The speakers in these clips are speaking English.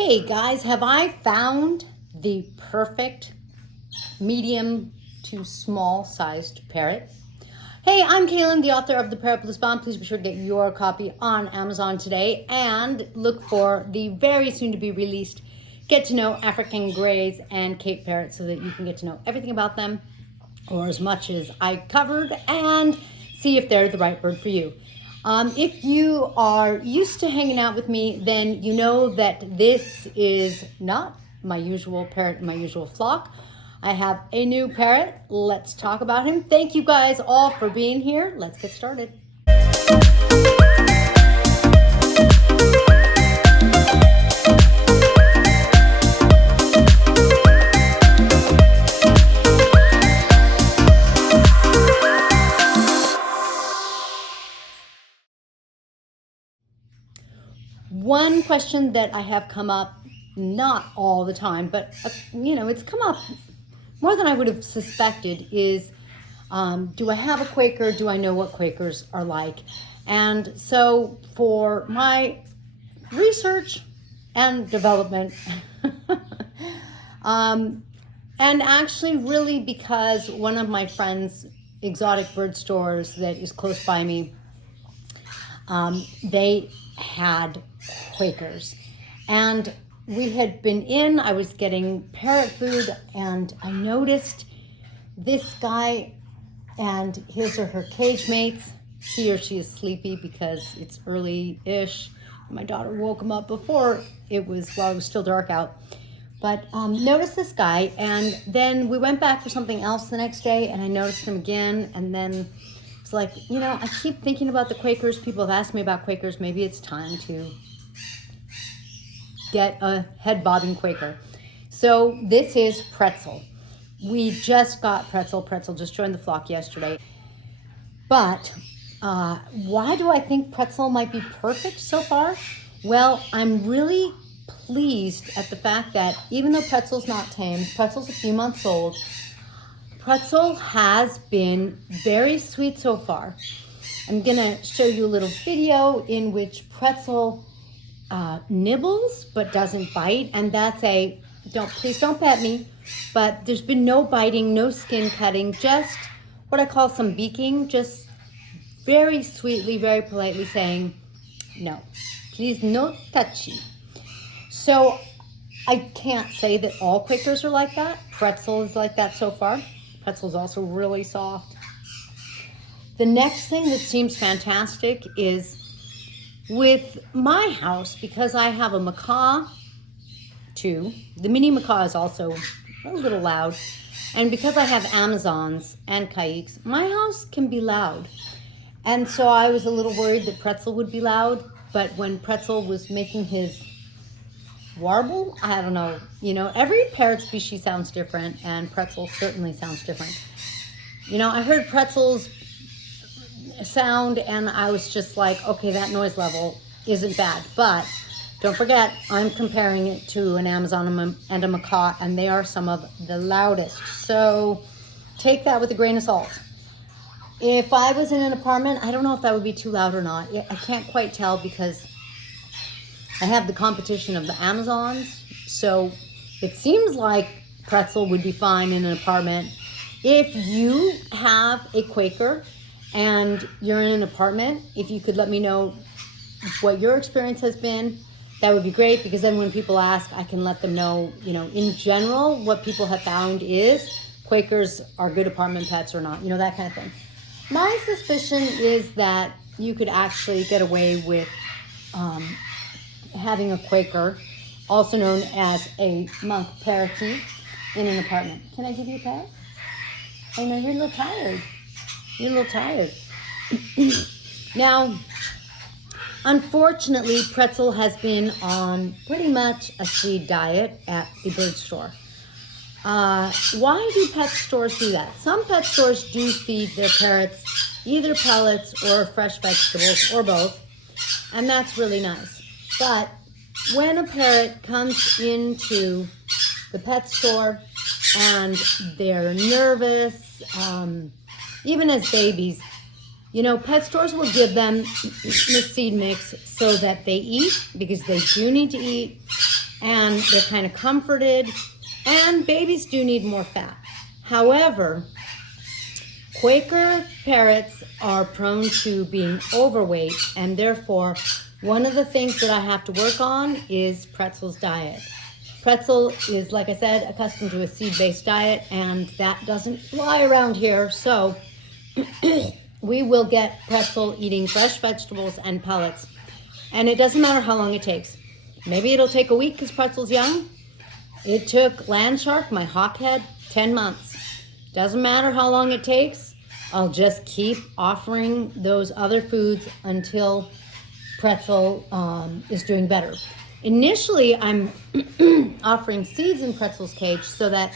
Hey guys, have I found the perfect medium to small sized parrot? Hey, I'm Kaylin, the author of the Parrot Bliss Bomb. Please be sure to get your copy on Amazon today and look for the very soon to be released Get to Know African Greys and Cape Parrots so that you can get to know everything about them, or as much as I covered, and see if they're the right bird for you. If you are used to hanging out with me, then you know that this is not my usual parrot, my usual flock. I have a new parrot. Let's talk about him. Thank you guys all for being here. Let's get started. One question that I have come up, not all the time, but it's come up more than I would have suspected, is do I have a Quaker? Do I know what Quakers are like? And so for my research and development, and actually really because one of my friends' exotic bird stores that is close by me, they had Quakers, and we had been in, I was getting parrot food, and I noticed this guy and his or her cage mates. He or she is sleepy because it's early-ish. My daughter woke him up before it was still dark out. But noticed this guy, and then we went back for something else the next day, and I noticed him again, and then it's like, I keep thinking about the Quakers. People have asked me about Quakers. Maybe it's time to get a head-bobbing Quaker. So this is Pretzel. We just got Pretzel. Pretzel just joined the flock yesterday. But why do I think Pretzel might be perfect so far? Well, I'm really pleased at the fact that even though Pretzel's not tame, Pretzel's a few months old, Pretzel has been very sweet so far. I'm gonna show you a little video in which Pretzel nibbles but doesn't bite, and that's please don't pet me, but there's been no biting, no skin cutting, just what I call some beaking, just very sweetly, very politely saying, no, please no touchy. So I can't say that all Quakers are like that. Pretzel is like that so far. Pretzel's also really soft. The next thing that seems fantastic is with my house, because I have a macaw too. The mini macaw is also a little loud. And because I have Amazons and Quakers, my house can be loud. And so I was a little worried that Pretzel would be loud, but when Pretzel was making his warble, I don't know, every parrot species sounds different, and Pretzel certainly sounds different. I heard Pretzel's sound and I was just like, okay, that noise level isn't bad, but don't forget, I'm comparing it to an Amazon and a macaw, and they are some of the loudest. So take that with a grain of salt. If I was in an apartment, I don't know if that would be too loud or not. I can't quite tell because I have the competition of the Amazons. So it seems like Pretzel would be fine in an apartment. If you have a Quaker and you're in an apartment, if you could let me know what your experience has been, that would be great, because then when people ask, I can let them know, in general, what people have found is Quakers are good apartment pets or not, that kind of thing. My suspicion is that you could actually get away with having a Quaker, also known as a Monk Parakeet, in an apartment. Can I give you a pet? I know you're a little tired. You're a little tired. Now, unfortunately, Pretzel has been on pretty much a seed diet at the bird store. Why do pet stores do that? Some pet stores do feed their parrots either pellets or fresh vegetables or both, and that's really nice. But when a parrot comes into the pet store and they're nervous, even as babies, pet stores will give them the seed mix so that they eat, because they do need to eat, and they're kind of comforted, and babies do need more fat. However, Quaker parrots are prone to being overweight, and therefore one of the things that I have to work on is Pretzel's diet. Pretzel is, like I said, accustomed to a seed-based diet, and that doesn't fly around here, so we will get Pretzel eating fresh vegetables and pellets, and it doesn't matter how long it takes. Maybe it'll take a week because Pretzel's young. It took Land Shark, my hawkhead, 10 months. Doesn't matter how long it takes. I'll just keep offering those other foods until Pretzel is doing better. Initially, I'm offering seeds in Pretzel's cage so that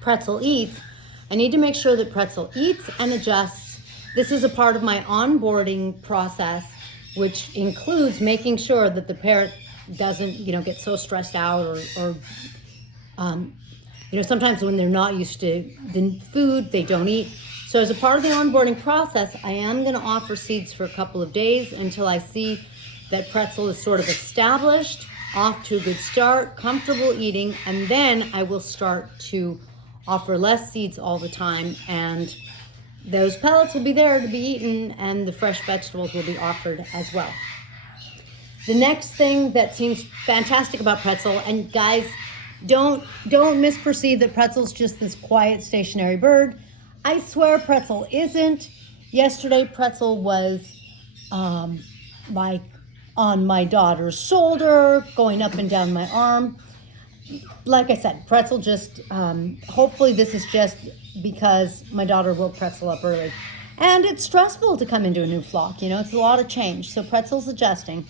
Pretzel eats. I need to make sure that Pretzel eats and adjusts. This is a part of my onboarding process, which includes making sure that the parrot doesn't, get so stressed out or sometimes when they're not used to the food, they don't eat. So as a part of the onboarding process, I am going to offer seeds for a couple of days until I see that Pretzel is sort of established, off to a good start, comfortable eating, and then I will start to offer less seeds all the time, and those pellets will be there to be eaten, and the fresh vegetables will be offered as well. The next thing that seems fantastic about Pretzel, and guys, don't misperceive that Pretzel's just this quiet, stationary bird. I swear Pretzel isn't. Yesterday, Pretzel was like on my daughter's shoulder, going up and down my arm. Like I said, Pretzel just, hopefully this is just because my daughter woke Pretzel up early. And it's stressful to come into a new flock, it's a lot of change. So Pretzel's adjusting.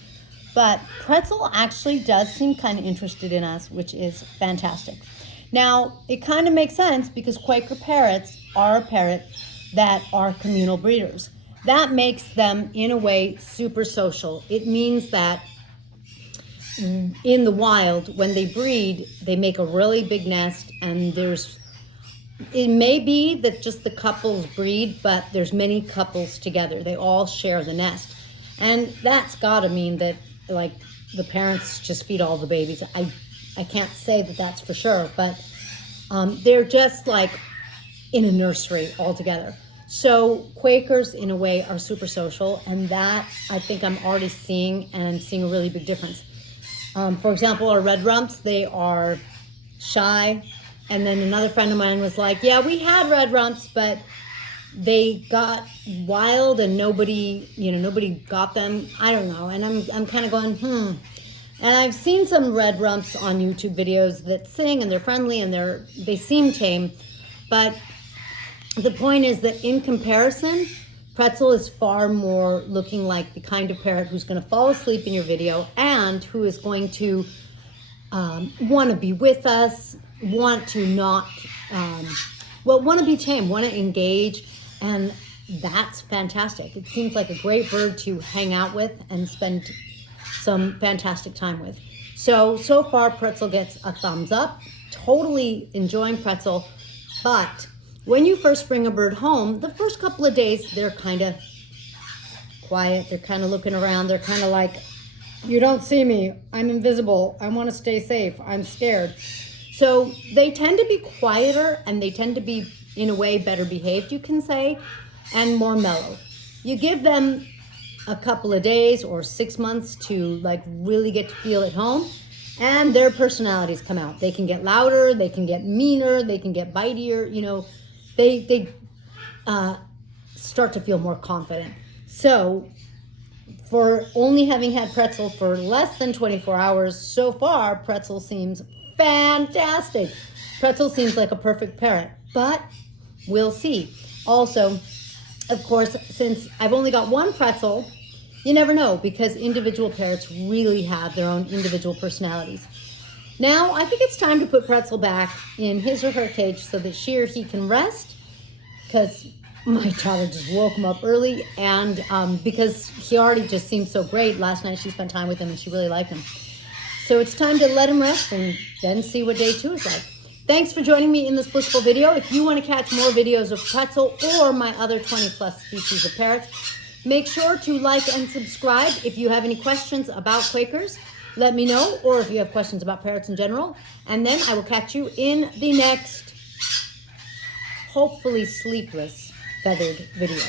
But Pretzel actually does seem kind of interested in us, which is fantastic. Now, it kind of makes sense because Quaker parrots are a parrot that are communal breeders. That makes them, in a way, super social. It means that in the wild, when they breed, they make a really big nest, and it may be that just the couples breed, but there's many couples together. They all share the nest. And that's gotta mean that, like, the parents just feed all the babies. I can't say that that's for sure, but they're just like in a nursery all together. So Quakers, in a way, are super social, and that I think I'm already seeing, and I'm seeing a really big difference. For example, our red rumps, they are shy, and then another friend of mine was like, yeah, we had red rumps, but they got wild and nobody got them. I don't know, and I'm kind of going, And I've seen some red rumps on YouTube videos that sing, and they're friendly, and they seem tame, but the point is that in comparison, Pretzel is far more looking like the kind of parrot who's going to fall asleep in your video and who is going to want to be with us, want to be tame, want to engage, and that's fantastic. It seems like a great bird to hang out with and spend some fantastic time with. So far Pretzel gets a thumbs up. Totally enjoying Pretzel, but when you first bring a bird home, the first couple of days, they're kind of quiet. They're kind of looking around. They're kind of like, you don't see me. I'm invisible. I want to stay safe. I'm scared. So they tend to be quieter, and they tend to be, in a way, better behaved, you can say, and more mellow. You give them a couple of days or 6 months to like really get to feel at home, and their personalities come out. They can get louder. They can get meaner. They can get bitier. They start to feel more confident. So for only having had Pretzel for less than 24 hours, so far, Pretzel seems fantastic. Pretzel seems like a perfect parrot, but we'll see. Also, of course, since I've only got one Pretzel, you never know, because individual parrots really have their own individual personalities. Now, I think it's time to put Pretzel back in his or her cage so that she or he can rest, because my daughter just woke him up early, and because he already just seemed so great. Last night she spent time with him and she really liked him. So it's time to let him rest and then see what day 2 is like. Thanks for joining me in this blissful video. If you want to catch more videos of Pretzel or my other 20 plus species of parrots, make sure to like and subscribe. If you have any questions about Quakers, let me know, or if you have questions about parrots in general. And then I will catch you in the next, hopefully sleepless, feathered video.